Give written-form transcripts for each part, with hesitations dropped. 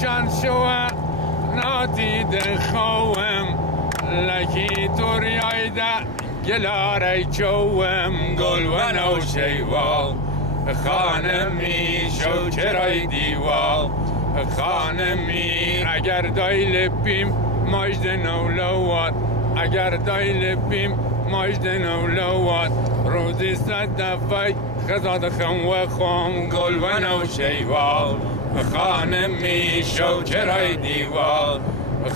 چند شوه نادید خوام لکی توریایده گلاره چوم گل و نو شیوا خانمی شو چرای دیوا خانمی اگر دای لپیم ماجد نولوات اگر دای لپیم ماجد نولوات روزی صد دفعی خزاد خم و خم گل و نو شیوا خانمی شو چرای دیوا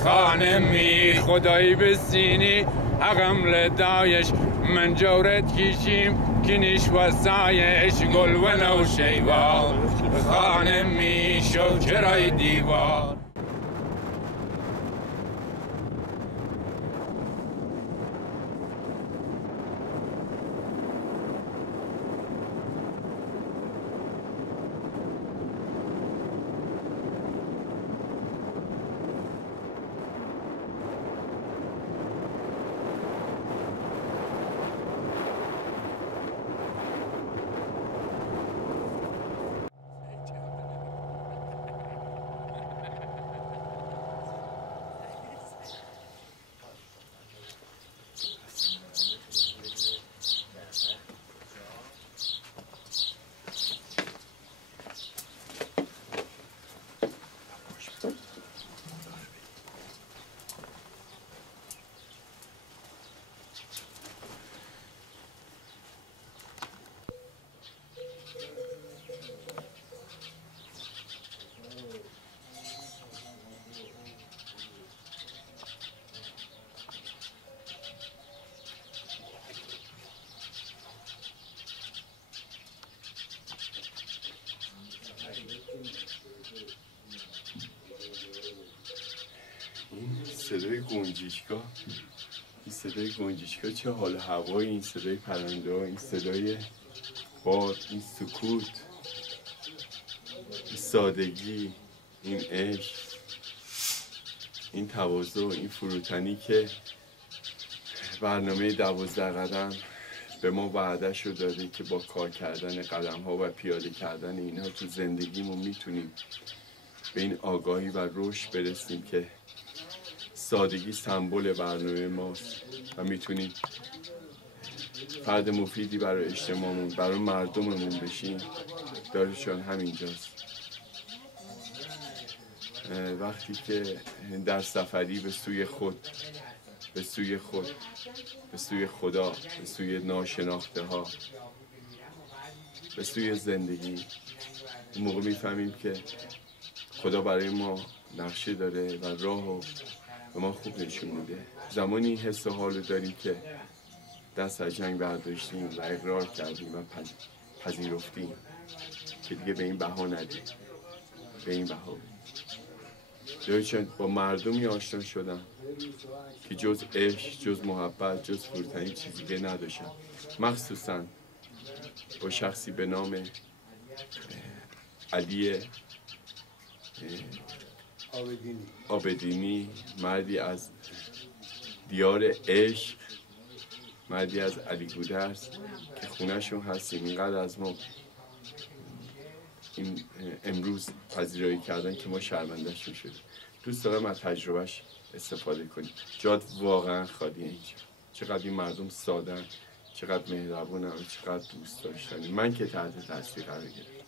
خانمی خدای بسینی حقم لدایش من جورت کشیم کنیش و سایش گل و نو شیوا خانمی شو چرای دیوار صدای گنجشگاه، این صدای گنجشگاه چه حال هوایی، این صدای پرنده ها، این صدای باد، این سکوت، این سادگی، این عشق، این تواضع، این فروتنی که برنامه 12 قدم به ما وعده‌شو داده که با کار کردن قدم ها و پیاده کردن اینها تو زندگیمون میتونیم به این آگاهی و رشد برسیم که سادگی سمبل برنامه ماست و میتونیم فرد مفیدی برای اجتماعمون، برای مردممون بشیم. دارشان همینجاست. وقتی که در سفری به سوی خود، به سوی خدا، به سوی ناشناخته ها، به سوی زندگی، اون موقع میفهمیم که خدا برای ما نقشه داره و راهو به ما خوب نشون میده. زمانی این حس و حالو داریم که دست از جنگ برداشتیم و اقرار کردیم و پذیرفتیم که دیگه به این بها ندیم، به این بها. چون با مردمی آشنا شدم که جز عشق، جز محبت، جز فروتنی چیزی دیگه نداشتم. مخصوصا با شخصی به نام علی آبدینی، مردی از دیار عشق، مردی از علی گودرز که خونهشون هستیم. اینقدر از ما این امروز پذیرایی کردن که ما شرمنده‌اش می‌شدیم. دوست دارم از تجربهش استفاده کنیم. جات واقعا خالیه اینجا. چقدر این مردم سادن، چقدر مهربونن، چقدر دوست داشتنی. من که تحت تاثیر قرار گرفتم.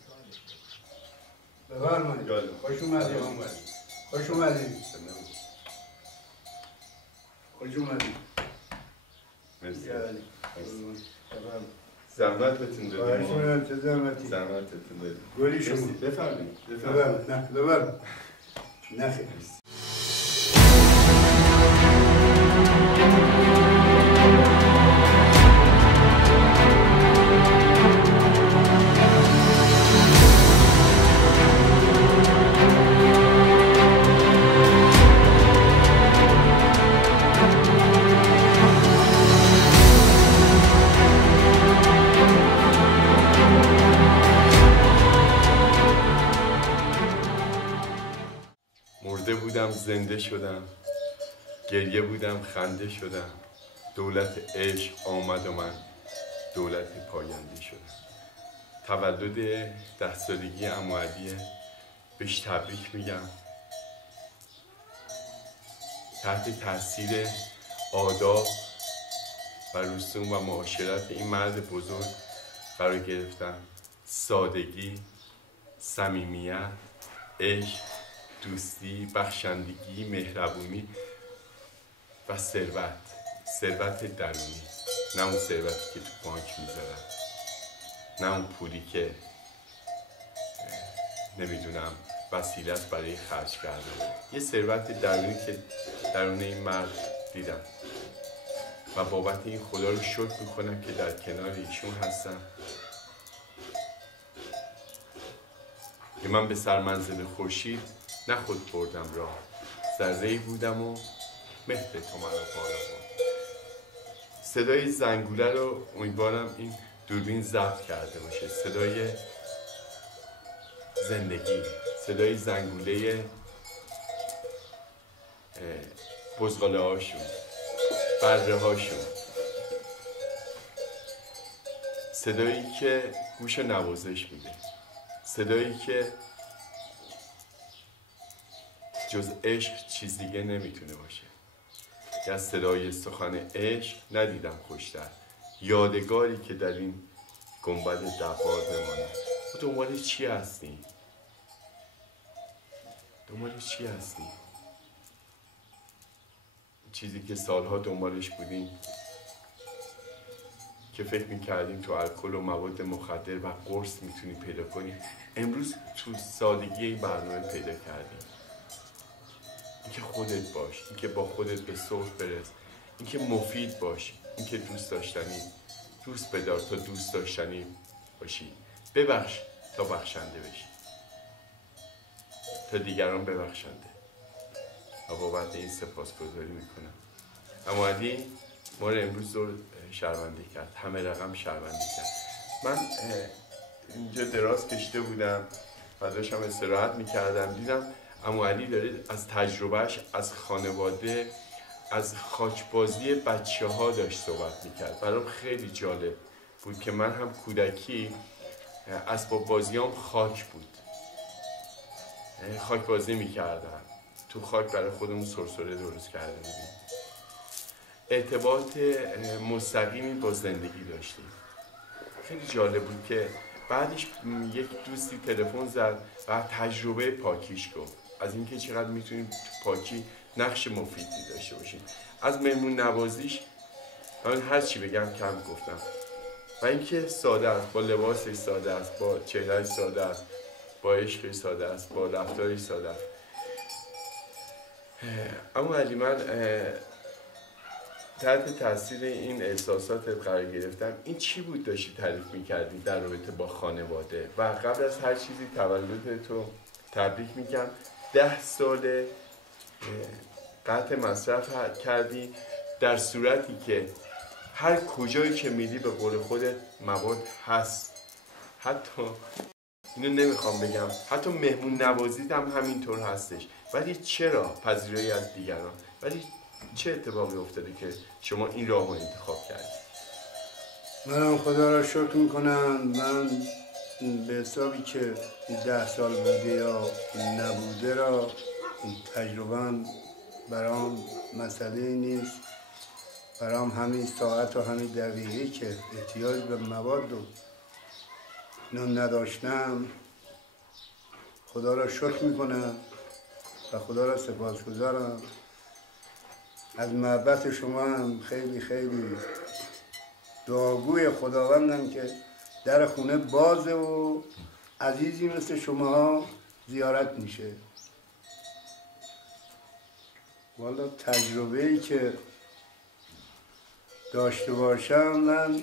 بفرمایید. خوش اومدید. خوش اومدید. خوش اومدید. مرسی. زحمتتون دادیم. خوش چه زحمتی. زحمتتون دادیم. گلی شما. بفرمایید. نه بفرمایید. نه خیر. مرده بودم زنده شدم، گریه بودم خنده شدم، دولت عشق آمد و من دولت پاینده شدم. تولد 10 سالگی عمو علیه، بهش تبریک میگم. تحت تاثیر آداب و رسوم و معاشرت این مرد بزرگ قرار گرفتم. سادگی، صمیمیت، عشق، دوستی، بخشندگی، مهربونی و ثروت درونی. نه اون ثروتی که تو بانک میذارن، نه اون پولی که نمیدونم وسیله است برای خرج کردن. یه ثروت درونی که درون این مرد دیدم و بابت این خدا رو شکر میکنم که در کنار ایشون هستم که من به سرمنزل خورشید نه خود بردم راه، ذره‌ای بودم و مهر تو مرا بالا برد. صدای زنگوله رو امیدوارم این دوربین ضبط کرده باشه. صدای زندگی، صدای زنگوله بزغاله هاشون، بره هاشون، صدایی که گوش نوازش میده، صدایی که جز عشق چیز دیگه نمیتونه باشه. که از صدای سخن عشق ندیدم خوشتر، یادگاری که در این گنبد دوار بمانه. تو دنبال چی هستی؟ دنبال چی هستی؟ چیزی که سالها دنبالش بودیم، که فکر میکردیم تو الکل و مواد مخدر و قرص میتونی پیدا کنی، امروز تو سادگی این برنامه پیدا کردیم. اینکه خودت باش، اینکه با خودت به صلح برس، اینکه مفید باش، اینکه دوست داشتنی دوست بدار تا دوست داشتنی باشی، ببخش تا بخشنده بشی، تا دیگران ببخشنده. و بابت این سپاسگزاری میکنم. اما علی ما رو امروز دور شهروندی کرد، همه رقم شهروندی کرد. من اینجا دراز کشیده بودم و داشتم استراحت میکردم، دیدم اما علی داره از تجربهش از خانواده، از خاکبازی بچه ها داشت صحبت میکرد. برام خیلی جالب بود که من هم کودکی اسباب بازیام خاک بود، خاک بازی میکردم، تو خاک برای خودمون سرسره درست کرده بودیم، ارتباط مستقیمی با زندگی داشتیم. خیلی جالب بود که بعدش یک دوستی تلفن زد و تجربه پاکیش گفت، از اینکه چقدر میتونیم تو پاکی نقش مفیدی داشته باشیم. از مهمون نوازیش من هر چی بگم کم گفتم. و اینکه ساده است، با لباسش ساده است، با چهرهش ساده است، با عشقش ساده است، با رفتارش ساده است. اما علی من تحت تاثیر این احساسات قرار گرفتم. این چی بود داشتی تعریف میکردی در رابطه با خانواده؟ و قبل از هر چیزی تولد تو تبریک میگم. 10 سال قطع مصرف کردی، در صورتی که هر کجایی که میری به قول خودت مواد هست. حتی اینو نمیخوام بگم، حتی مهمون نوازیت هم همینطور هستش. ولی چرا پذیرایی از دیگران؟ ولی چه اتفاقی افتاده که شما این راه رو انتخاب کردید؟ منم خدا را شکر میکنم. من به حسابی که 10 سال بوده یا نبوده را تجربه‌ام برام مسئله نیست. برام همین ساعت و همین دقیقه که احتیاج به مواد و نداشتم، خدا را شکر میکنم و خدا را سپاسگزارم. از محبت شما هم خیلی خیلی دعاگوی خداوندم که در خونه بازه و عزیزی مثل شما زیارت میشه. والا تجربه‌ای که داشته باشم، من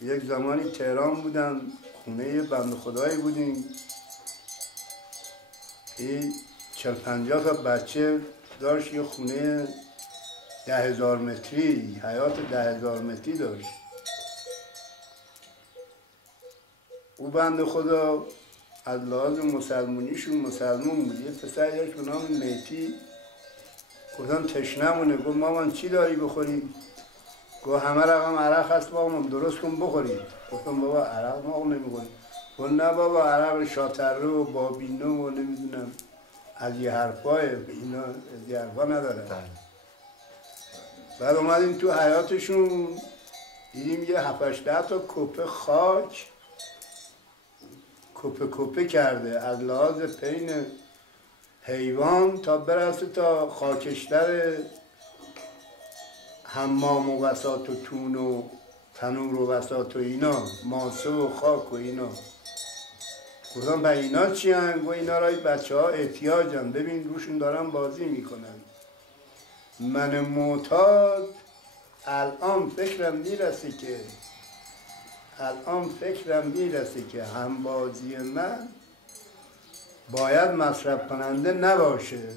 یک زمانی تهران بودم، خونه یه بنده خدایی بودیم، این 40-50 تا بچه داشت، یه خونه 10,000 متری، حیات 10,000 متری داشت. او بنده خدا از لحاظ مسلمونیشون مسلمون بود. یه پسر داشت به نام میتی، گفتم تشنمونه. گفت مامان چی داری بخوری؟ گفت همه رقم عرق هست مامان، درست کن بخوری. گفتم بابا عرق ما نمیخوریم. گفت نه بابا عرق شاتره و بابینو و نمیدونم از یه حرفای اینا، از یه حرفا نداره. بعد اومدیم تو حیاتشون دیدیم یه 7-8 تا کپه خاک کپه کرده از لحاظ پین حیوان تا برسه تا خاکشتر حمام و وساط و تون و تنور و وساط و اینا، ماسه و خاک و اینا. گفتم به اینا چی هن؟ و اینا رای بچه ها احتیاجن، ببین روشون دارن بازی میکنن. من معتاد الان فکرم میرسه که همبازی من باید مصرف کننده نباشه.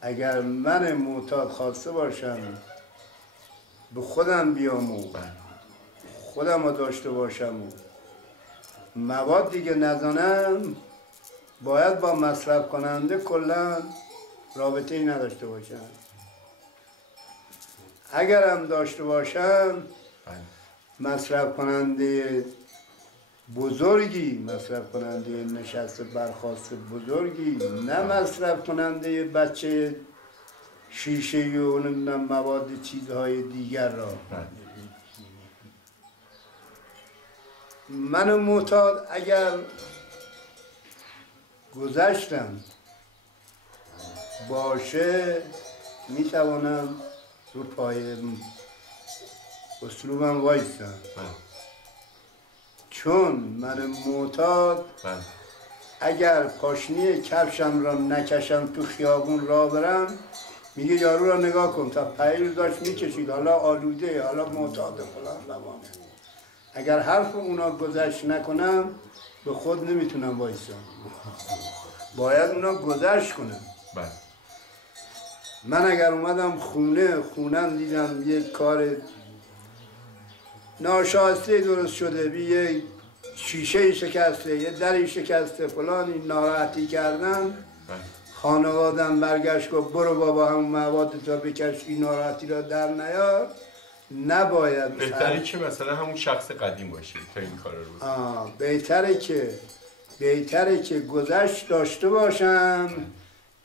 اگر من معتاد خواسته باشم به خودم بیام و خودم رو داشته باشم و مواد دیگه نزنم، باید با مصرف کننده کلا رابطه ای نداشته باشم. اگرم داشته باشم مصرف کننده بزرگی، مصرف کننده نشست برخاست بزرگی، نه مصرف کننده بچه شیشه و نمیدونم مواد چیزهای دیگر را. من معتاد اگر گذشتم باشه میتوانم رو پای اسلوبم وایستم. چون من معتاد اگر پاشنی کفشم را نکشم تو خیابون را برم، میگه یارو را نگاه کن تا پایل داشت میکشید، حالا آلوده، حالا معتاد فلان بمانه. اگر حرف اونا گذشت نکنم به خود نمیتونم وایستم، باید اونا گذشت کنم. من اگر اومدم خونم دیدم یک کار ناشایسته درست شده، یه شیشه شکسته، یه دری شکسته، فلانی ناراحتی کردن، خانوادم برگشت گفت برو بابا همون مواد تا بکش، این ناراحتی را در نیار. نباید. بهتره که مثلا همون شخص قدیم باشی تا این کار رو. بهتره که گذشت داشته باشم،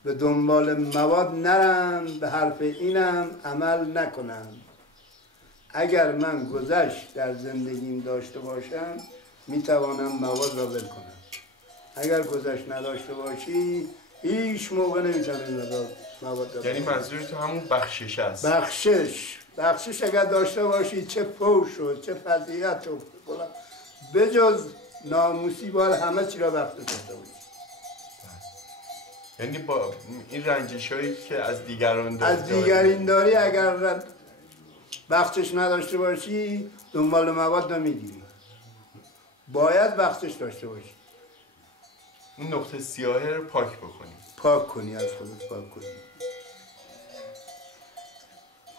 به دنبال مواد نرم، به حرف اینم عمل نکنم. اگر من گذشت در زندگیم داشته باشم میتوانم مواد را ول کنم. اگر گذشت نداشته باشی هیچ موقع نمیتونم مواد را. یعنی منظور تو همون بخشش است؟ بخشش اگر داشته باشی چه فوش و چه فضیحت و بجز ناموسی باید همه چی را بخشش داشته باشی. یعنی با این رنجش هایی که از دیگران از دیگرین داری اگر بخشش نداشته باشی دنبال مواد نمیگیری، باید بخشش داشته باشی. اون نقطه سیاهه رو پاک کنی از خودت پاک کنی.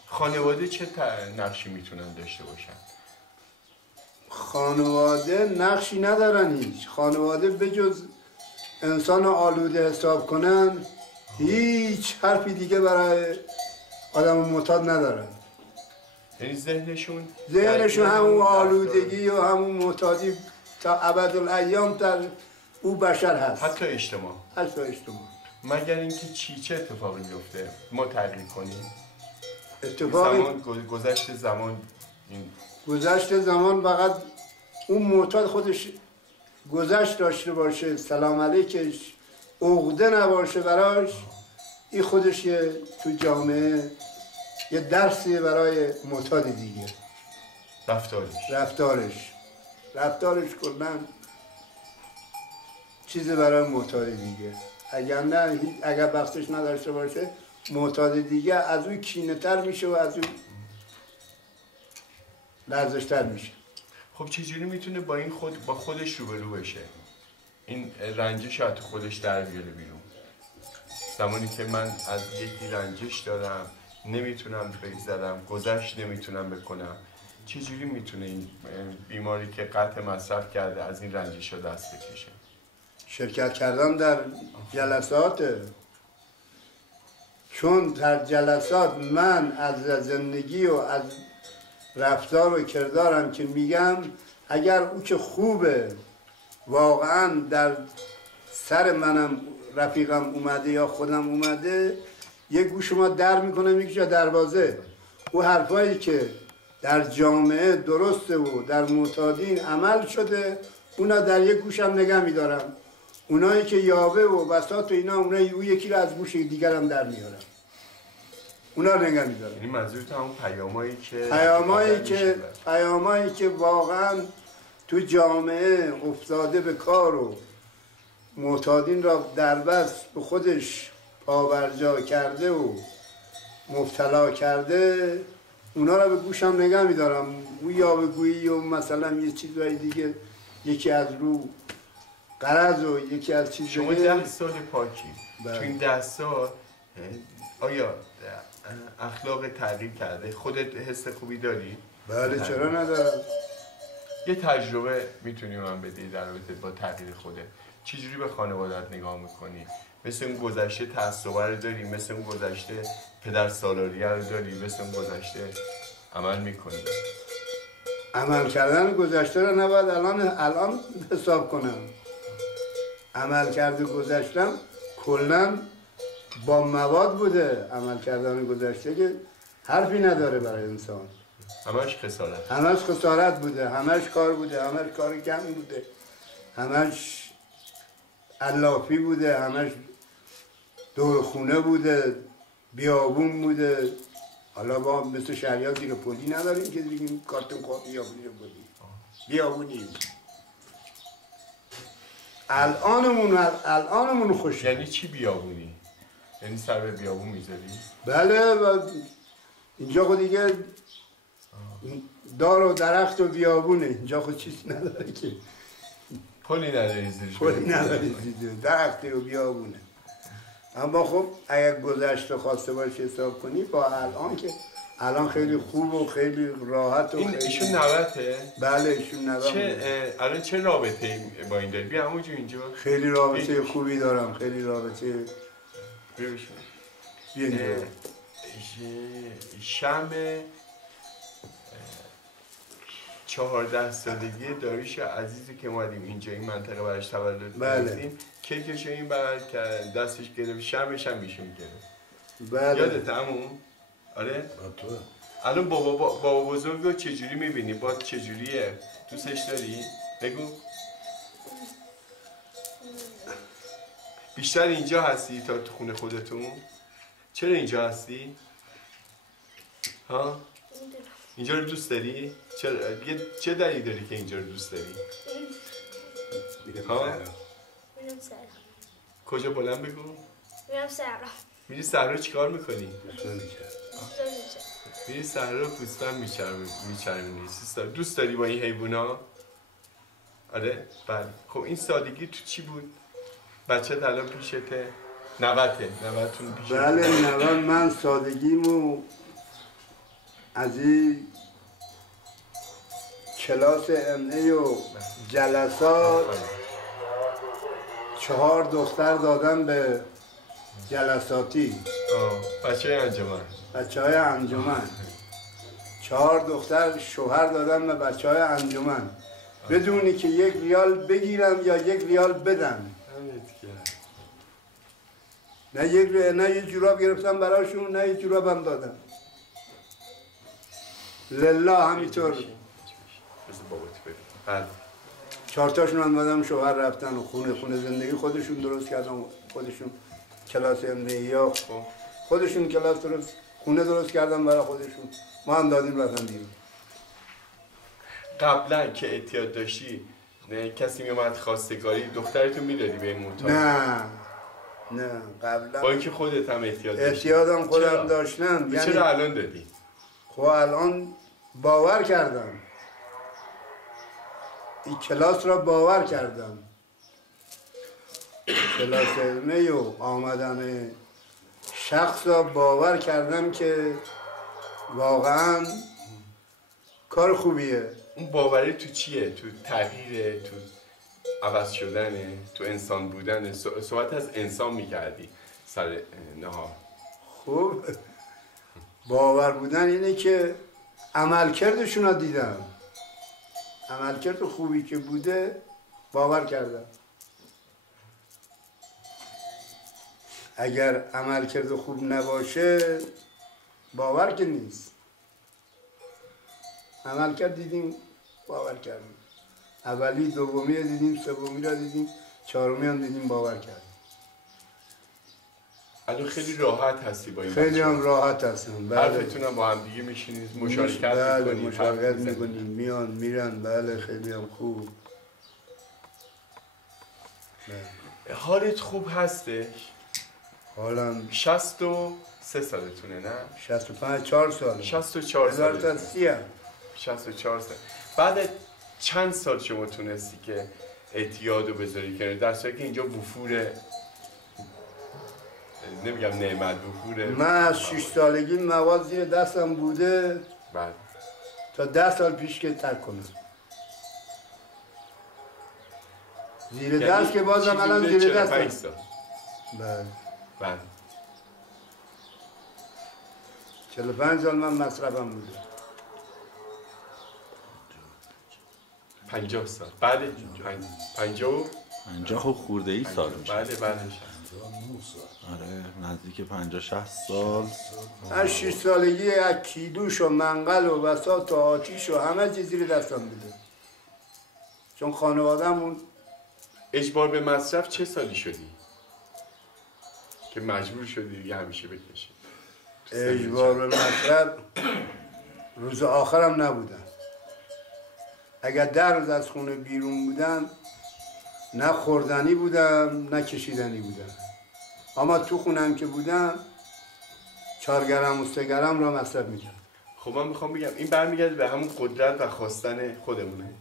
خانواده چه نقشی میتونن داشته باشن؟ خانواده نقشی ندارن هیچ. خانواده بجز انسان آلوده حساب کنن هیچ حرفی دیگه برای آدم معتاد ندارن. یعنی ذهنشون همون آلودگی و همون معتادی تا ابدالایام در او بشر هست. حتی اجتماع. مگر اینکه چه اتفاقی بیفته ما تغییر کنیم؟ گذشت زمان فقط اون معتاد خودش گذشت داشته باشه، سلام علیکش، عقده نباشه براش، این خودش تو جامعه یه درسیه برای معتاد دیگه. رفتارش کلن چیزی برای معتاد دیگه. اگر بخشش نداشته باشه معتاد دیگه از اون کینه تر میشه و از اون لرزشتر میشه. خب چجوری میتونه با خودش روبرو بشه؟ این رنجش رو تو خودش در بیاره بیرون. زمانی که من از یکی رنجش دارم نمیتونم بگذرم، گذشت نمیتونم بکنم، چجوری میتونه این بیماری که قطع مصرف کرده از این رنجش رو دست بکشه؟ شرکت کردن در جلسات. چون در جلسات من از زندگی و از رفتار و کردارم که میگم اگر او که خوبه واقعا در سر منم رفیقم اومده یا خودم اومده، یک گوش ما در میکنم یک جا دروازه. او حرفایی که در جامعه درسته و در معتادین عمل شده اونا در یک گوشم نگه میدارم. اونایی که یاوه و بساط و اینا او یکی رو از گوش دیگرم در میارم، اونا رو نگه میدارم. یعنی منظورت همون پیامایی که واقعا تو جامعه افتاده به کار و معتادین را در بس به خودش پاورجا کرده و مبتلا کرده، اونا را به گوشم نگه میدارم. او یاوه‌گویی و مثلا یه چیزهای دیگه، یکی از رو قرض و یکی از چیز شما 10 سال پاکی. بله. تو این 10 سال آیا اخلاق تغییر کرده؟ خودت حس خوبی داری؟ بله چرا ندارم. یه تجربه میتونی من بدی در رابطه با تغییر خودت؟ چجوری به خانوادت نگاه میکنی؟ مثل اون گذشته تعصبه رو داری؟ مثل اون گذشته پدر سالاریه رو داری؟ مثل اون گذشته عمل میکنی؟ عمل کردن گذشته رو نباید الان حساب کنم. عمل کرده گذشتم کلا با مواد بوده. عمل کردن گذشته که حرفی نداره برای انسان. همش خسارت. همش خسارت بوده، همش کار بوده، همش کار کم بوده، همش علافی بوده، همش دور خونه بوده، بیابون بوده. حالا با مثل شهریار زیر پلی نداریم که بگیم کارتون خواه بیابونی رو بودیم، بیابونیم. الانمون خوشه. یعنی چی بیابونی؟ یعنی سر به بیابون میذاری؟ بله اینجا خود دیگه دار و درخت و بیابونه، اینجا خود چیزی نداره که پلی نداری زیرش. پلی نداری زیرش، درخت و بیابونه. اما خب اگر گذشته خواسته باشی حساب کنی با الان که الان خیلی خوب و خیلی راحت و ایشون 90-ه؟ بله ایشون 90. الان چه رابطه با این داری؟ بیا همونجا اینجا. خیلی رابطه خوبی دارم، خیلی رابطه. بیا بشون. بیا شمع 14 سالگی داریوش عزیزی که اومدیم اینجا این منطقه براش تولد کردیم، کیکش این بغل کرد، دستش گرفت، شمعش هم ایشون گرفت. بله. یادت همون؟ آره؟ الان بابا بزرگ رو چجوری میبینی؟ با چجوریه؟ دوستش داری؟ بگو. بیشتر اینجا هستی تا تو خونه خودتون؟ چرا اینجا هستی؟ ها؟ اینجا رو دوست داری؟ چه دلیلی داری که اینجا رو دوست داری؟ ها؟ میرم سهرا. کجا بلند بگو؟ میرم سهرا. میری صحرا چیکار میکنی؟ دوست میری صحرا پوستن میچرمونی. دوست داری با این حیوونا؟ آره؟ بله. خب این سادگی تو چی بود؟ بچه الان پیشته؟ 90تون پیشته؟ بله 90. من سادگیمو از این کلاس MA و جلسات 4 دختر دادم به جلساتی. بچه های انجمن 4 دختر شوهر دادم به بچه های انجمن بدونی که 1 ریال بگیرم یا 1 ریال بدم. نه یه جوراب گرفتم براشون، نه یه جورابم دادم. لله همینطور. 4 تاشون من دادم شوهر رفتن و خونه زندگی خودشون درست کردن، خودشون کلاس MA خودشون کلاس خونه درست کردن برای خودشون، ما هم دادیم رفتن بیرون. قبلا که اعتیاد داشتی کسی میومد خواستگاری دخترتون میدادی به این معتاد؟ نه قبلا با اینکه خودت هم اعتیادم خودم داشتم. یعنی چرا الان دادی؟ خب الان باور کردم، این کلاس را باور کردم، کلاس علمی و آمدن شخص را باور کردم که واقعا کار خوبیه. اون باوری تو چیه؟ تو تغییره؟ تو عوض شدنه؟ تو انسان بودنه؟ صحبت از انسان میکردی سر نهار. خب باور بودن اینه که عملکردشون رو دیدم، عملکرد خوبی که بوده باور کردم. اگر عملکرد خوب نباشه باور که نیست. عملکرد دیدیم باور کردیم، اولی دومی را دیدیم، سومی را دیدیم، چهارمی هم دیدیم باور کردیم. الان خیلی راحت هستی با این خیلی هم بچه‌ها. راحت هستم. بله. حرفتون هم با هم دیگه میشینید مشارکت بله میکنید، مشارکت میکنیم، میان میرن. بله خیلی هم خوب. بله. حالت خوب هستش؟ حالم 63 سالتونه نه؟ 65 4 ساله. 64 سالتونه. 1030 هم. 64 سال. بعد چند سال شما تونستی که اعتیاد رو بذاری کنار، در صورتی که اینجا وفور، نمیگم نعمت، وفور. من از 6 سالگی مواد زیر دستم بوده بله. تا 10 سال پیش که ترک کنم. زیر دست که بازم الان زیر دست. 45 سال. بله. بله. 45 سال من مصرفم بوده. 50 سال. بله. 50 50 خورده ای سال میشه. بله بله. آره نزدیک 50 60 سال. از 6 سالگی از کیدوش و منقل و بساط و آتیش و همه چیز زیر دستم بوده. چون خانواده‌مون اجبار به مصرف چه سالی شدی؟ که مجبور شدی دیگه همیشه بکشی. اجبار به مصرف روز آخرم نبودم. اگر 10 روز از خونه بیرون بودم نه خوردنی بودم نه کشیدنی بودم. اما تو خونم که بودم 4 گرم و 3 گرم را مصرف میکردم. خب من میخوام بگم این برمیگرده به همون قدرت و خواستن خودمونه.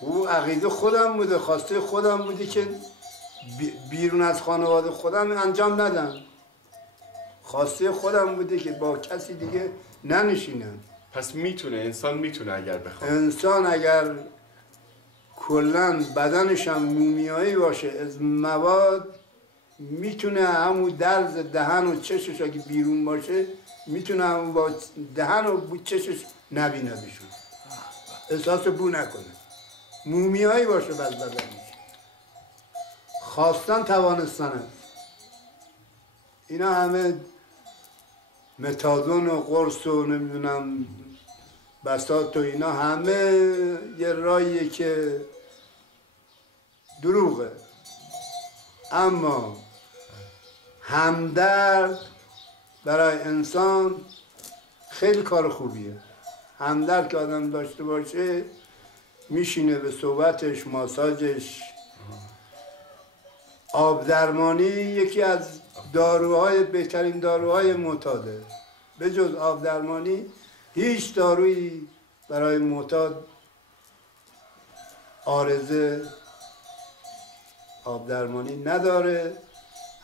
او عقیده خودم بوده، خواسته خودم بوده که بیرون از خانواده خودم انجام ندم. خواسته خودم بوده که با کسی دیگه ننشینم. پس میتونه، انسان میتونه اگر بخواد. انسان اگر کلا بدنش هم مومیایی باشه از مواد، میتونه همون درز دهن و چشش اگه بیرون باشه میتونه همون با دهن و چشش نبیندشون، احساس بو نکنه. مومیایی باشه بس بدنش. خواستن توانستن است. اینا همه متادون و قرص و نمیدونم بساط و اینا همه یه راییه که دروغه. اما همدرد برای انسان خیلی کار خوبیه. همدرد که آدم داشته باشه میشینه به صحبتش، ماساژش. آب درمانی یکی از داروهای بهترین داروهای معتاده. به جز آب درمانی هیچ دارویی برای معتاد عارضه آب درمانی نداره.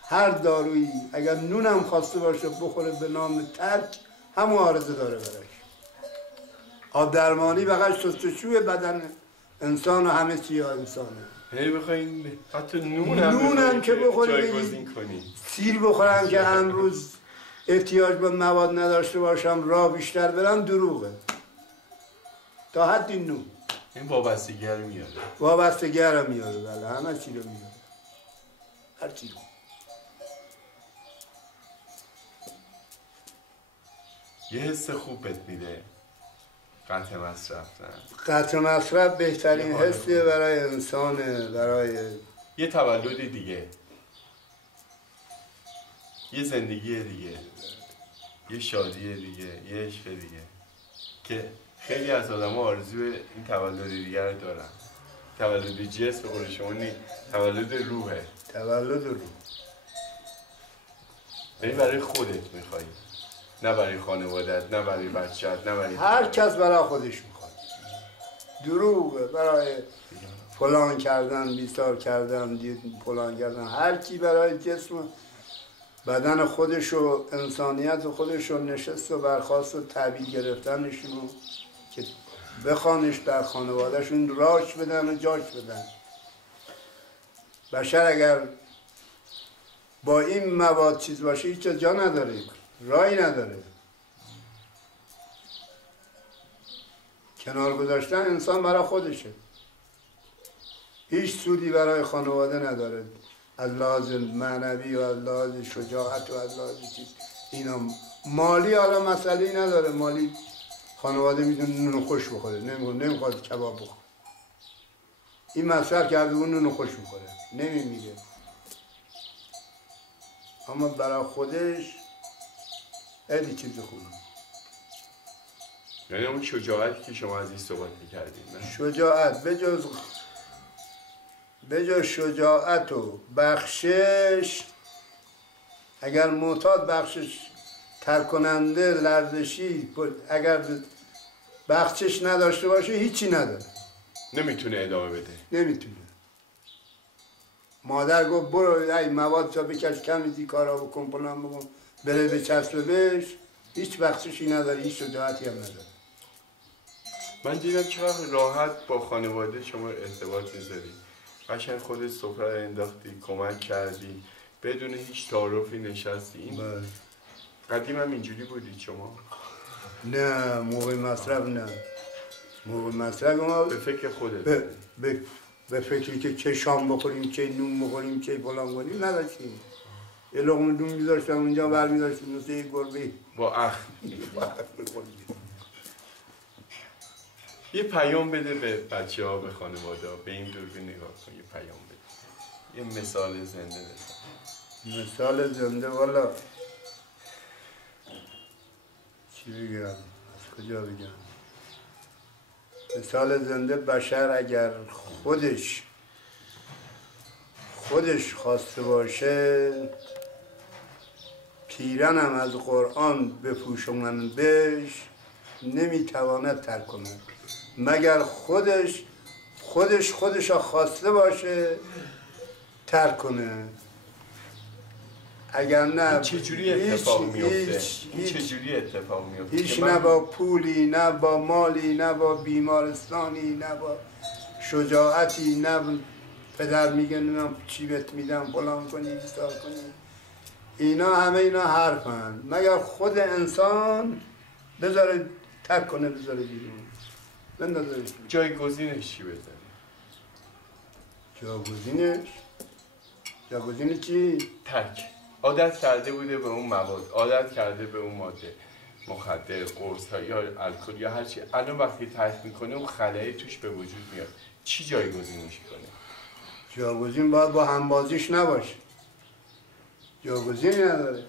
هر دارویی اگر نونم خواسته باشه بخوره به نام ترک همون عارضه داره براش. آب درمانی فقط شستشوی بدن انسان و همه چیه انسانه. یعنی بخواین حتی نونم که بخوری جایگزین کنی. سیر بخورم که امروز احتیاج به مواد نداشته باشم راه بیشتر برم، دروغه. تا حدی نون این وابستگی رو میاره. وابستگی رو میاره. بله همه چی رو میاره. هر چی رو. یه حس خوب بهت میده قطع مصرف. قطع مصرف بهترین حسیه برای انسانه. برای یه تولد دیگه، یه زندگی دیگه، یه شادی دیگه، یه عشق دیگه که خیلی از آدم ها آرزوی این تولد دیگه رو دارن. تولد جسم به قول شما نیست، تولد روحه. تولد روح. یعنی برای خودت میخوایی، نه برای خانوادت، نه برای بچه‌ت، نه برای هر کس برای خودش میخواد. دروغه برای فلان کردن، بیسار کردن، فلان کردن. هر کی برای جسم بدن خودش و انسانیت خودش رو نشست و برخواست و تحویل گرفتنشون رو که بخوانش در خانوادهشون راش بدن و جاش بدن. بشر اگر با این مواد چیز باشه هیچ جا نداره، رایی نداره. کنار گذاشتن انسان برای خودشه. هیچ سودی برای خانواده نداره. از لحاظ معنوی و از لحاظ شجاعت و از لحاظ چیز. اینا مالی حالا مسئله نداره، مالی خانواده میتونه نون خوش بخوره، نمیخواد کباب بخوره. این مصرف کرده اون نون خوش میخوره، نمیمیره. اما برای خودش خیلی چیز خوبه. یعنی اون شجاعتی که شما از این صحبت میکردید، نه؟ شجاعت بجز شجاعت و بخشش، اگر معتاد بخشش ترک کننده لرزشی اگر بخشش نداشته باشه هیچی نداره، نمیتونه ادامه بده. نمیتونه. مادر گفت برو ای مواد تا بکش کمیزی کارا بکن پلان بکن بره به چسبه بهش، هیچ بخششی نداره، هیچ شجاعتی هم نداره. من دیدم چقدر راحت با خانواده شما ارتباط میذاری، قشنگ خودت سفره رو انداختی، کمک کردی، بدون هیچ تعارفی نشستی. این قدیم هم اینجوری بودید شما؟ نه موقع مصرف نه. موقع مصرف ما به فکر خودت به فکری که چه شام بخوریم، چه نون بخوریم، چه فلان کنیم نداشتیم. یه لقمه نون میذاشتم اونجا برمی‌داشتیم مثل یک گربه با اخ. یه پیام بده به بچه‌ها، به خانواده ها، به این دوربین نگاه کن، یه پیام بده، یه مثال زنده بزن. مثال زنده والا چی بگم، از کجا بگم؟ مثال زنده بشر اگر خودش خواسته باشه، پیرنم از قرآن بپوشونن بهش، نمیتواند ترک کند مگر خودش خواسته باشه ترک کنه. اگر نه چجوری اتفاق میفته؟ چجوری اتفاق میفته؟ هیچ نه با پولی، نه با مالی، نه با بیمارستانی، نه با شجاعتی، نه پدر میگه نه چی بهت میدم فلان کنی بیستار کنی، اینا همه اینا حرفن. مگر خود انسان بذاره ترک کنه، بذاره بیرون بندازه. جایگزینش چی بزنی؟ جایگزینش چی؟ ترک. عادت کرده بوده به اون مواد، عادت کرده به اون ماده مخدر، قرص ها یا الکل یا هر چی. الان وقتی ترک میکنه اون خلایی توش به وجود میاد، چی جایگزینش کنه؟ جایگزین باید با همبازیش نباشه، جایگزینی نداره.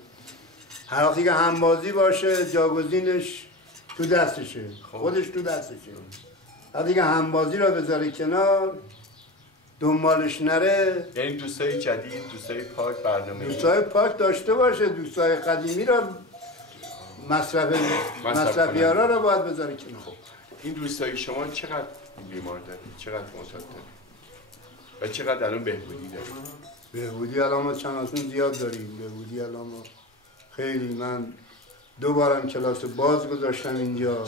هر وقتی که همبازی باشه جایگزینش تو دستشه، خودش تو دستشه. وقتی که همبازی را بذاره کنار، دنبالش نره، یعنی دوستای جدید، دوستای پاک، برنامه دوستای پاک داشته باشه، دوستای قدیمی را مصرفیارا را باید بذاره کنار. خب این دوستای شما چقدر بیمار داره؟ چقدر معتاد داره؟ و چقدر الان بهبودی داره؟ بهبودی الان ما چندان زیاد داریم. بهبودی الان ما خیلی، من 2 بارم کلاس باز گذاشتم اینجا،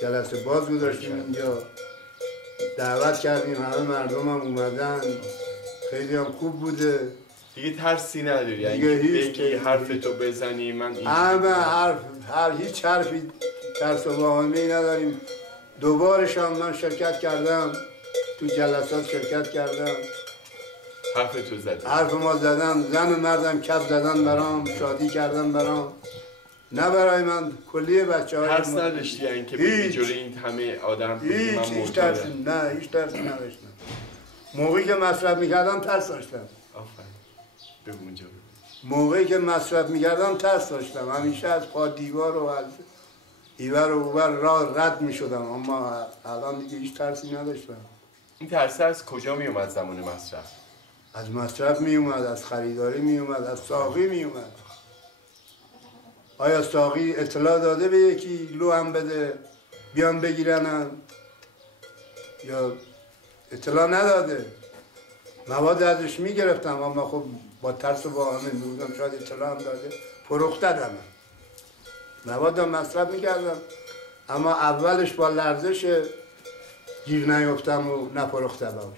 جلسه باز گذاشتیم اینجا، دعوت کردیم، همه مردم هم اومدن، خیلی هم خوب بوده. دیگه ترسی نداری؟ یعنی بگی حرفتو بزنی من این هیچ حرفی ترس و واهمه‌ای نداریم. 2 بارش هم من شرکت کردم، تو جلسات شرکت کردم. حرفتو زدی؟ حرف ما زدم، زن و مردم کف زدن برام، شادی کردن برام، نه برای من، کلیه بچه‌های ترس نداشتی یعنی که بگی جلوی این همه آدم هیچ ترسی نداشتم. موقعی که مصرف میکردم ترس داشتم. آفرین، بگو اونجا بگو. موقعی که مصرف میکردم ترس داشتم، همیشه از پا دیوار و از ایور و اوور راه رد میشدم، اما الان دیگه هیچ ترسی نداشتم. این ترس از کجا میومد زمان مصرف؟ از مصرف میومد، از خریداری میومد، از ساقی میومد. آیا ساقی اطلاع داده به یکی لو هم بده بیان بگیرنم، یا اطلاع نداده؟ مواد ازش میگرفتم، اما خب با ترس و با همه میبودم شاید اطلاع هم داده، فروختدم مواد هم مصرف میکردم، اما اولش با لرزش گیر نیفتم و نفروختم باش.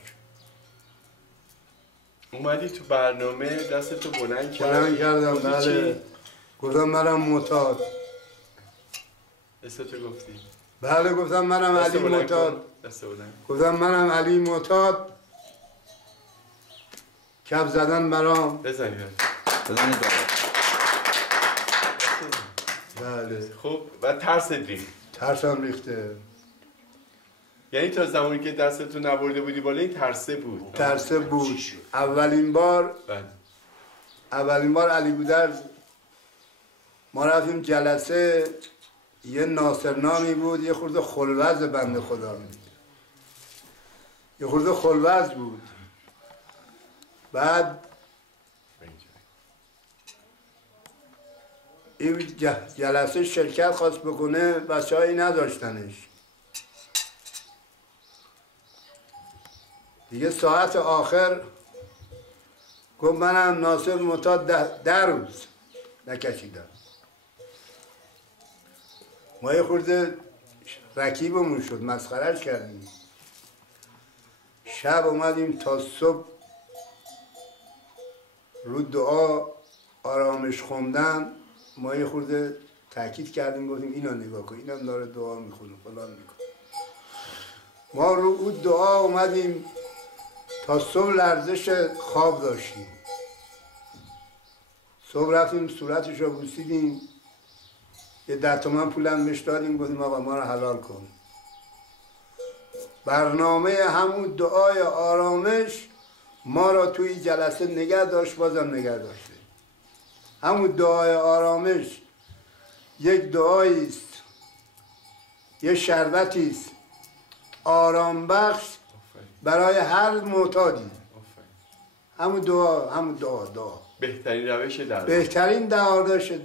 اومدی تو برنامه دستتو بلند کردم بله، گفتم منم معتاد. دستتو گفتی؟ بله گفتم منم علی معتاد. گفتم منم علی معتاد کف زدن برام. بزنید. بله. خب و ترس ریخت. ترسم ریخته. یعنی تا زمانی که دستتون نبرده بودی بالا این ترسه بود. ترسه بود. اولین بار علی گودرز ما رفتیم جلسه، یه ناصرنامی بود، یه خورده خلوز بنده خدا، یه خورده خلوز بود. بعد این جلسه شرکت خواست بکنه، بچه‌هایی نداشتنش دیگه. ساعت آخر گفت منم ناصر معتاد 10 روز نکشیدم. ما یه خورده رکیبمون شد، مسخرهش کردیم. شب اومدیم تا صبح رو دعا آرامش خوندن. ما یه خورده تاکید کردیم، گفتیم اینا نگاه کن، اینم داره دعا میخونه فلان میکنه. ما رو اون دعا اومدیم تا صبح لرزش خواب داشتیم. صبح رفتیم صورتش رو بوسیدیم، یه 10 تومن پولم بهش دادیم، گفتیم آقا ما رو حلال کن. برنامه همون دعای آرامش ما را توی جلسه نگه داشت، بازم نگه داشته. همون دعای آرامش یک دعایی است، یه شربتی است آرام بخش برای هر معتادی. همون دعا بهترین روش درمان، بهترین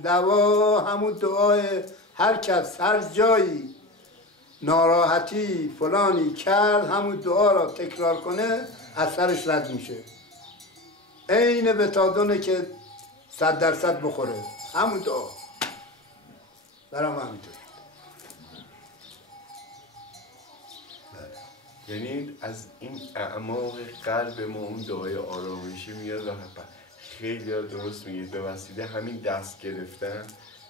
دوا همون دعای. هر کس هر جایی ناراحتی فلانی کرد، همون دعا را تکرار کنه، اثرش رد میشه. عین بتادونه که 100% بخوره. همون دعا برام همینطور. یعنی از این اعماق قلب ما اون دعای آرامشی میاد و خیلی درست میگید، به وسیله همین دست گرفتن،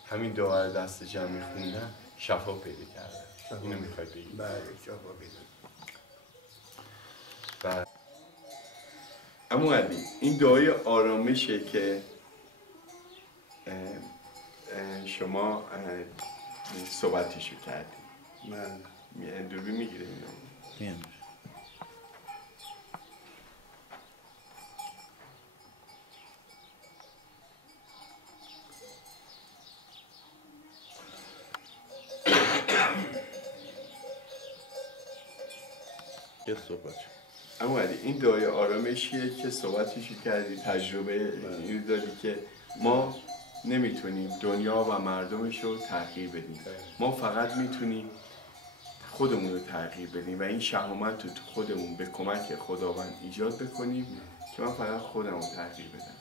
همین دعا رو دست جمعی خوندن شفا پیدا کردن. اینو میخوای بگید؟ بله شفا پیدا. بله. اما علی این دعای آرامشه که شما صحبتشو کردید. بله. دوربین میگیره اینو؟ یه صحبت. اما علی این دعای آرامشیه که صحبتشو کردی، تجربه اینو داری که ما نمیتونیم دنیا و مردمش رو تغییر بدیم. ما فقط میتونیم خودمون رو تغییر بدیم و این شهامت رو تو خودمون به کمک خداوند ایجاد بکنیم که من فقط خودم رو تغییر بدم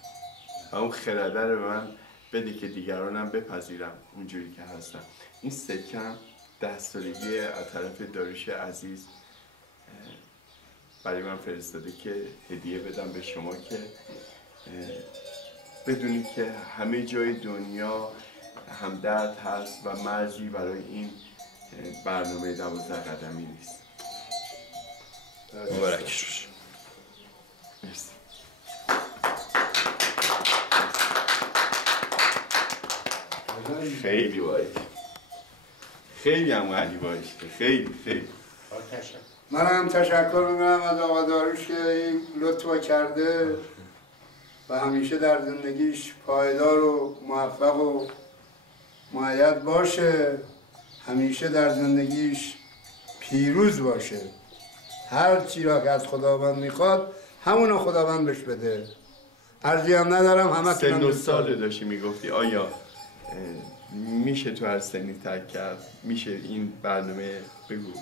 و اون خرده رو به من بده که دیگرانم بپذیرم اونجوری که هستم. این سکم 10 سالگی از طرف داریوش عزیز برای من فرستاده که هدیه بدم به شما که بدونید که همه جای دنیا همدرد هست و مرزی برای این برنامه 12 قدمی نیست. مبارکش باشه. مرسی. خیلی باید، خیلی هم علی باید، خیلی من هم تشکر میکنم از آقا داریوش که این لطفا کرده و همیشه در زندگیش پایدار و موفق و مؤید باشه، همیشه در زندگیش پیروز باشه. هر چی را که از خداوند میخواد همونو خداوند بهش بده. عرضی هم ندارم. همه سن و سال داشتی میگفتی، آیا میشه تو هر سنی ترک کرد؟ میشه این برنامه بگو؟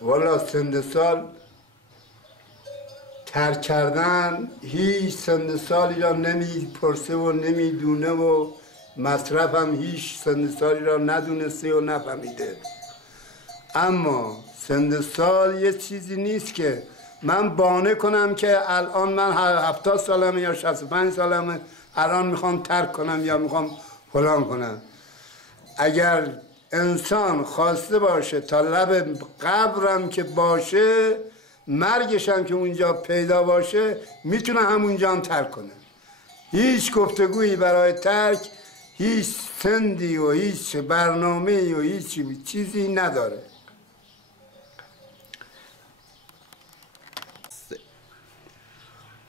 والا سن سال ترک کردن هیچ سن سالی را نمیپرسه و نمیدونه و مصرف هم هیچ سن سالی را ندونسته و نفهمیده. اما سن سال یه چیزی نیست که من بانه کنم که الان من 70 سالمه یا 65 سالمه الان میخوام ترک کنم یا میخوام فلان کنم. اگر انسان خواسته باشه تا لب قبرم که باشه مرگش هم که اونجا پیدا باشه میتونه همونجا هم ترک کنه. هیچ گفتگویی برای ترک، هیچ سندی و هیچ برنامه‌ای و هیچ چیزی نداره.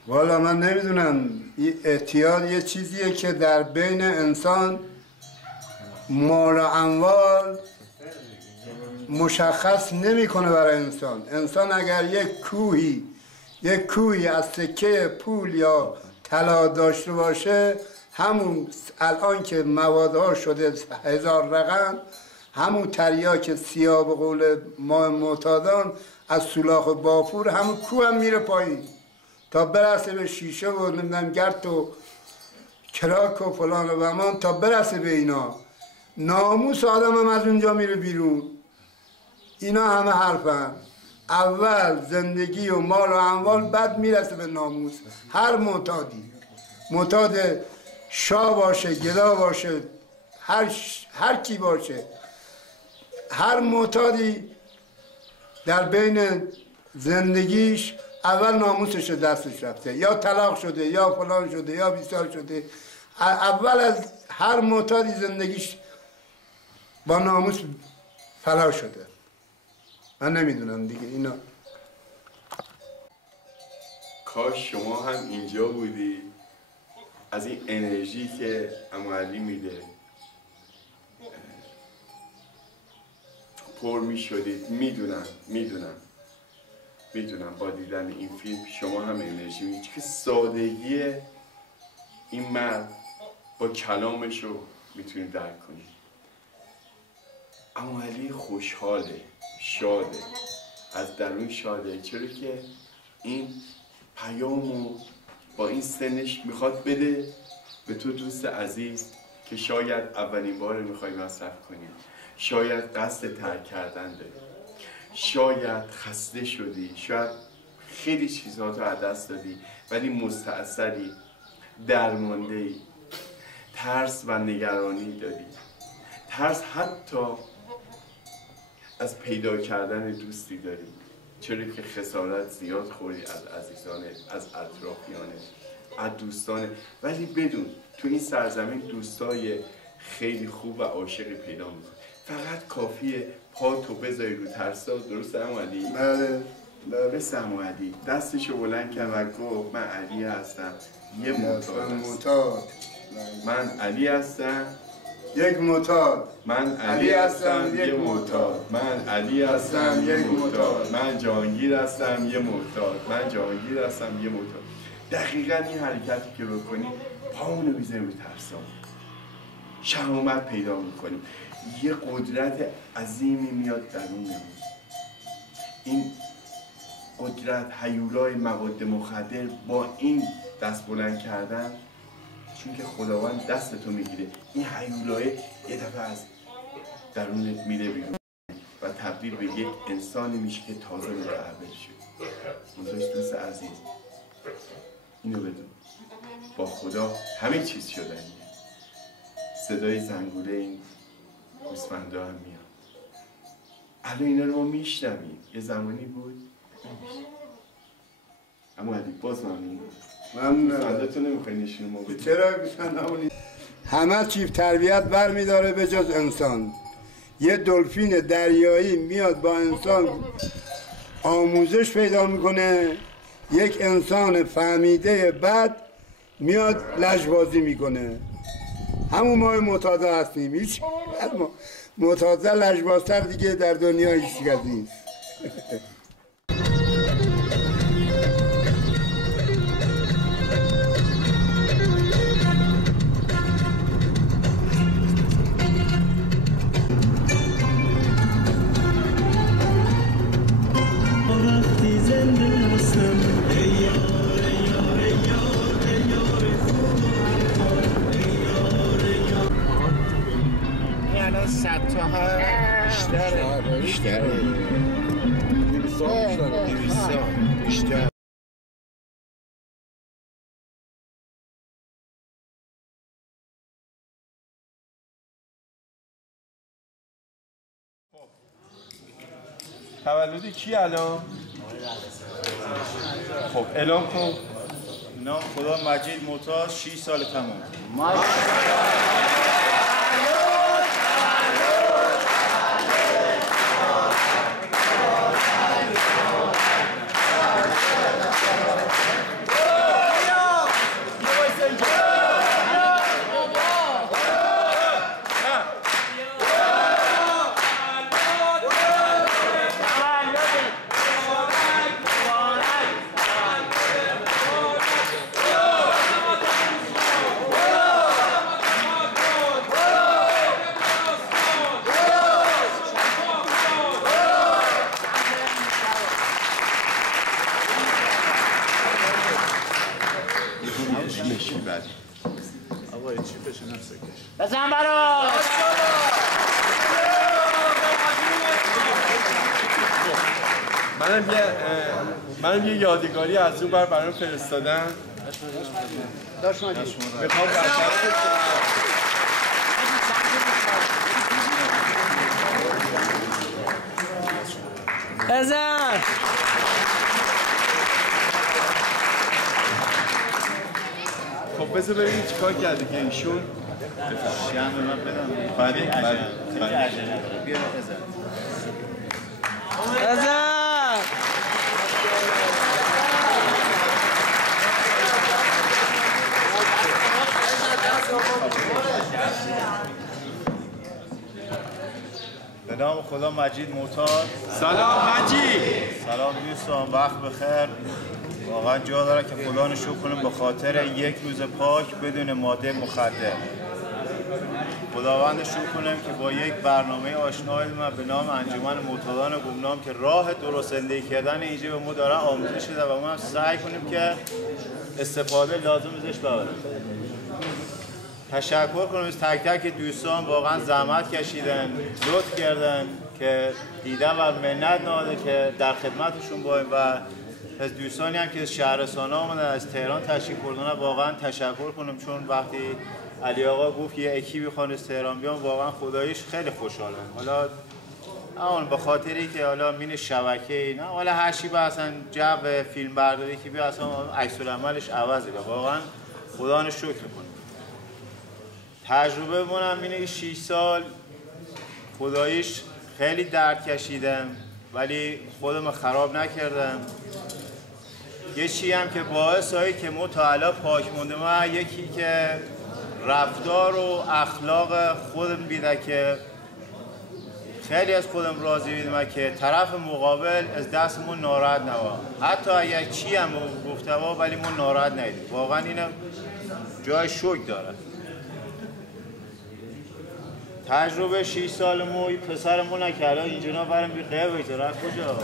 والا من نمیدونم، اعتیاد یه چیزیه که در بین انسان مال و اموال مشخص نمیکنه برای انسان. انسان اگر یک کوهی از سکه پول یا طلا داشته باشه، همون الان که موادها شده 1000 رقم، همون تریاک سیاه به قول ما معتادان از سولاخ بافور، همون کوه هم میره پایین تا برسه به شیشه و نمیدونم گرد و کراک و فلان و بمان، تا برسه به اینا. ناموس آدم هم از اونجا میره بیرون. اینا همه حرفن. اول زندگی و مال و اموال، بعد میرسه به ناموس. هر معتادی، معتاد شاه باشه، گدا باشه، هر کی باشه، هر معتادی در بین زندگیش اول ناموسش دستش رفته، یا طلاق شده یا فلان شده یا بیسار شده. اول از هر معتادی زندگیش با ناموس فلا شده. من نمیدونم دیگه اینا. کاش شما هم اینجا بودی، از این انرژی که عملی میده پر میشدید. میدونم با دیدن این فیلم شما هم انرژی میدید که سادگی این مرد با کلامش رو میتونید درک کنید. عملی خوشحاله، شاده، از درون شاده، چرا که این پیامو با این سنش میخواد بده به تو دوست عزیز که شاید اولین بار میخوای مصرف کنی، شاید قصد ترک کردن داری، شاید خسته شدی، شاید خیلی چیزها تو از دست دادی ولی مستأصلی، درمانده‌ای، ترس و نگرانی داری، ترس حتی از پیدا کردن دوستی داری، چرا که خسارت زیاد خوری از عزیزانت، از اطرافیانت، از دوستانت. ولی بدون تو این سرزمین دوستای خیلی خوب و عاشقی پیدا میکنی. فقط کافیه پا تو بذاری رو ترسا. درسته عمو علی؟ بله. مثل عمو علی دستشو بلند کرد و گفت من علی هستم، یه معتاد. من علی هستم، یک معتاد. من علی هستم، یه معتاد. من علی هستم، یک معتاد. من جهانگیر هستم، یه معتاد. من جهانگیر هستم، یه معتاد. دقیقا این حرکتی که بکنی پامونو میذاریم رو ترسا، شهامت پیدا میکنیم، یه قدرت عظیمی میاد درونمون. این قدرت هیولای مواد مخدر با این دست بلند کردن، چون که خداوند دستتو میگیره، این هیولای یه دفعه از درونت میره بیرون و تبدیل به یک انسانی میشه که تازه متحول شد. منتهاش دوست عزیز، اینو بدون با خدا همه چیز شدنیه. صدای زنگوله این گوسفندا هم میاد. الان اینا رو ما میشنویم، یه زمانی بود اما علی باز ممنون. گوسفنداتو نمیخوای نشون ما بدی؟ چرا گوسفندامونی؟ همه چیز تربیت برمیداره به جز انسان. یه دلفین دریایی میاد با انسان آموزش پیدا میکنه، یک انسان فهمیده بعد میاد لجبازی میکنه. همون ما معتاده هستیم. هیچ معتاده لجبازتر دیگه در دنیا هیچ چیز نیست. بیشتره. تولد کی الان؟ خب اعلام کن. نام خدا مجید معتاد 6 سال تمام. بزن براش. منم یه یادگاری از اون بر برام فرستادن. میخوام بزن. خب بذار ببینیم چیکار کرده که ایشون شیان به من بدم. بله بیا بزن. بزن. به نام خدا مجید معتاد. سلام مجید. سلام دوستان، وقت بخیر. واقعا جا داره که خدا رو شکر کنیم به خاطر یک روز پاک بدون ماده مخدر. خداوند شکر کنیم که با یک برنامه آشنای من به نام انجمن معتادان گمنام که راه درست زندگی کردن اینجا به ما داره آموزش شده و ما هم سعی کنیم که استفاده لازم ازش ببریم. تشکر کنم از تک تک دوستان، واقعا زحمت کشیدن، لطف کردن که دیدن و منت نهاده که در خدمتشون بایم و از دوستانی هم که از شهرستان‌ها آمدن، از تهران تشریف بردن، واقعا تشکر کنم چون وقتی علی آقا گفت یه اکیبی خوان از تهران بیام واقعا خداییش خیلی خوشحالم. حالا اون به خاطری که حالا مین شبکه‌ای نه حالا هر چی اصلا جو فیلم برداری که بیا اصلا عکس العملش عوضه. واقعا خدا رو شکر کنم. تجربه منم اینه 6 سال خداییش خیلی درد کشیدم ولی خودم خراب نکردم. یه چی هم که باعث هایی که ما تا الان پاک مونده ما یکی که رفتار و اخلاق خودم بیده که خیلی از خودم راضی بیدم که طرف مقابل از دستمون ناراحت نوا. حتی اگر چی هم گفته وا ولی ما ناراحت نیدیم. واقعا اینم جای شکر داره. تجربه 6 سال ما پسرمون نکرده اینجونا برام بی قیبه جرا کجا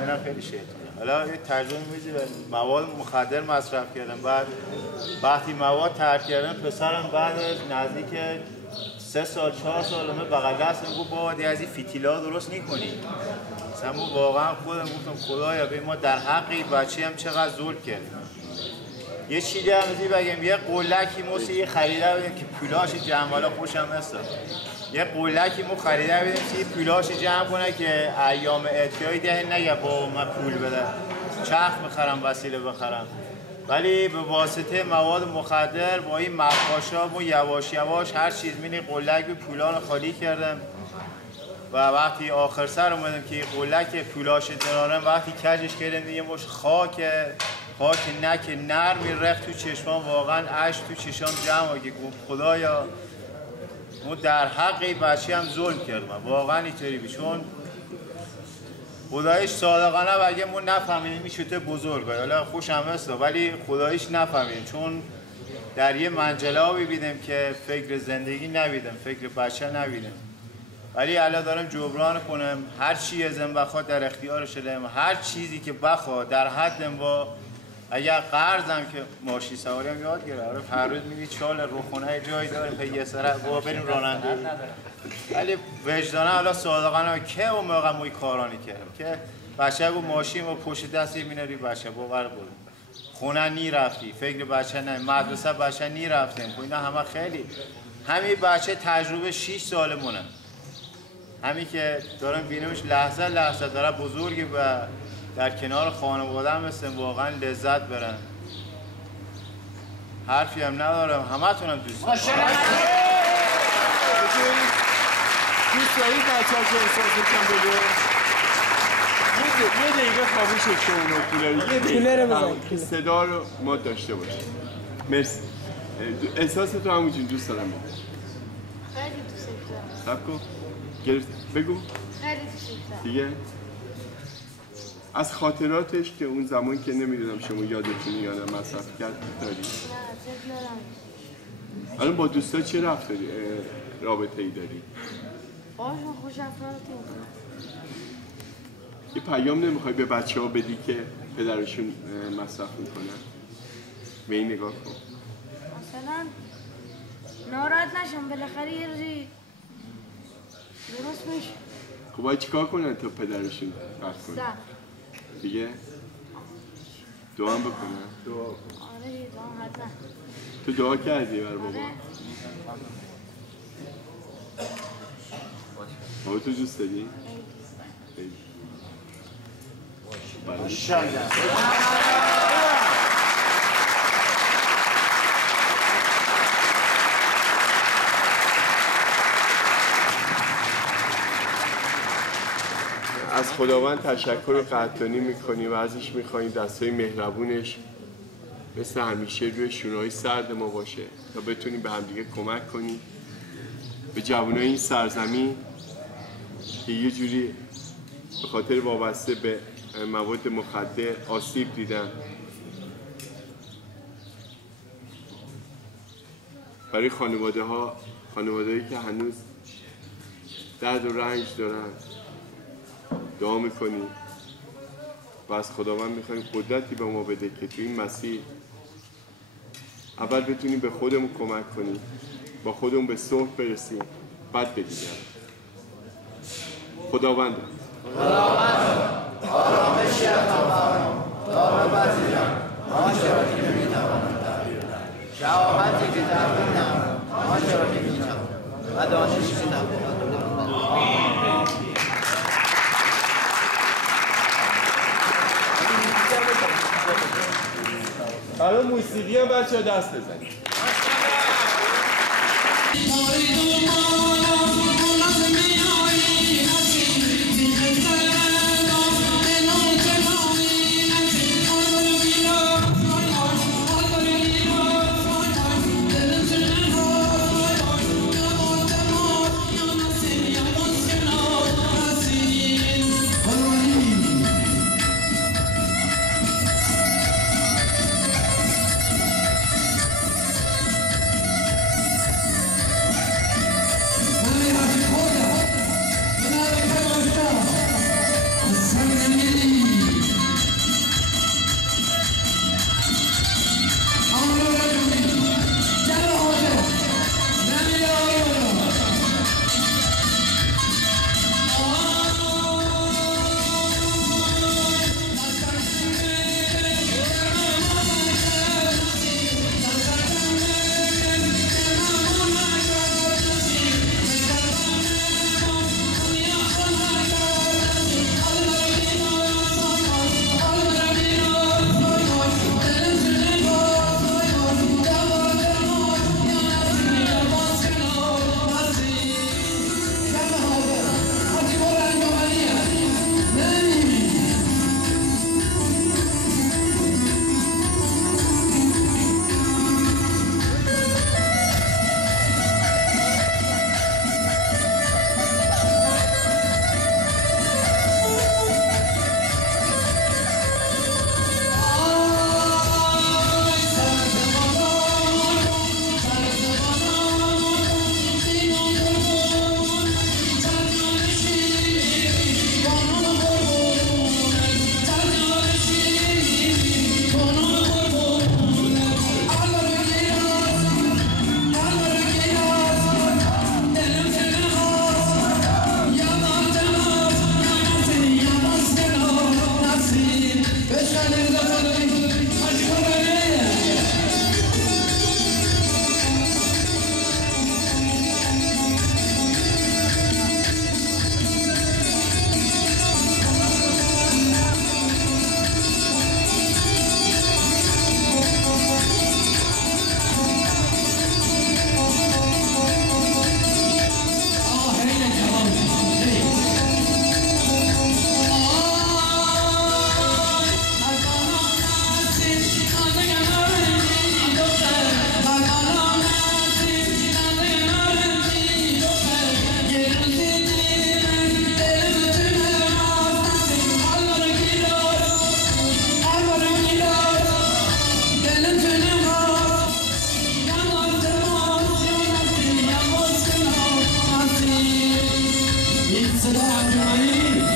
اینا خیلی شیطونه. حالا یه تجربه می‌ذارم مواد مخدر مصرف کردم، بعد وقتی مواد ترک کردم پسرم بعد از نزدیک 3 سال 4 سال من بغل دستم گفت بابا دیگه از این فیتیلا درست نکنی. مثلا واقعا خودم گفتم خدایا به ما در حق این بچه هم چقدر ظلم کردیم. یه چیزی هم بگم یه قلکی موسی خریده بودیم که پولاش جمع، حالا خوشم هست یه قلکی مو خریده بودیم که پولاش جمع کنه که ایام اعتیادی ده نگه با من پول بده چرخ بخرم وسیله بخرم. ولی به واسطه مواد مخدر با این مخاشا مو یواش یواش هر چیز مینی قلک به پولا رو خالی کردم و وقتی آخر سر اومدم که قلک پولاش درارم وقتی کجش کردم یه مش خاک نک نرمی رفت تو چشمام، واقعا اشک تو چشام جمع که خدایا ما در حق این بچه هم ظلم کردم. واقعا اینطوری بود چون خدایش صادقانه بگه ما نفهمیدیم این چطور بزرگه. حالا خوشم هست ولی خدایش نفهمیدیم چون در یه منجله ها بیدیم که فکر زندگی نبیدم، فکر بچه نبیدم. ولی الان دارم جبران کنم هر چی ازم بخواد در اختیار شدم، هر چیزی که بخواد در حدم با اگر قرضم که ماشین سواری هم یاد گرفت. آره هر روز میگی چال روخونه جایی داریم که یه سر با بریم رانندگی. ولی وجدانه حالا صادقانه که اون موقع ما کارانی کردم که بچه گفت ماشین با پشت دستی مینری بچه باور بود خونه نی رفتی فکر بچه نه مدرسه بچه نی رفتیم. اینا همه خیلی همین بچه تجربه 6 سالمونه. همین که دارم بینمش لحظه لحظه داره بزرگی و در کنار خانواده هم مثل واقعا لذت برن. حرفی هم ندارم، همه تونم دوست دارم. دوست دارید بچه ها که احساسشون بده؟ یه دقیقه خوابش شما کولر بزن صدا رو ما داشته باشیم. مرسی. احساس تو همونجور دوست دارم بده. خیلی دوست دارم. سب کن. گرفت. بگو. خیلی دوست دارم. دیگه؟ از خاطراتش که اون زمان که نمیدونم شما یادتونی یا نه مصرف کرد داری؟ نه دارم. الان با دوستا چه رابطه ای داری؟ باشون خوش افرادی میکنم. یه پیام نمیخوای به بچه ها بدی که پدرشون مصرف میکنن؟ به این نگاه کن. مثلا ناراحت نشم، بالاخره یه روزی درست میشه. خب باید چیکار کنن تا پدرشون قطع کنن؟ دیگه؟ دعا هم بکنن؟ دعا کن. آره دعا حتما. تو دعا کردی بر بابا؟ بابا تو دوست داری؟ خیلی. از خداوند تشکر قدردانی میکنیم و ازش میخواییم دستای مهربونش مثل همیشه روی شونه‌های سرد ما باشه تا بتونیم به همدیگه کمک کنیم به جوانای این سرزمین که یه جوری به خاطر وابسته به مواد مخدر آسیب دیدن. برای خانواده‌هایی که هنوز درد و رنج دارن دعا میکنیم و از خداوند میخوایم قدرتی به ما بده که تو این مسیر اول بتونیم به خودمون کمک کنیم، با خودمون به صلح برسیم، بعد به دیگران. خداوند آرامشی عطا دار بپذیرم آنچه را که نمیتوانم تعبیر کنم، شهامتی که تعبیر نکنم آنچه را که میتوانم و دانشی که نبود. برای موسیقی هم بچه ها دست بزنید. خانمانی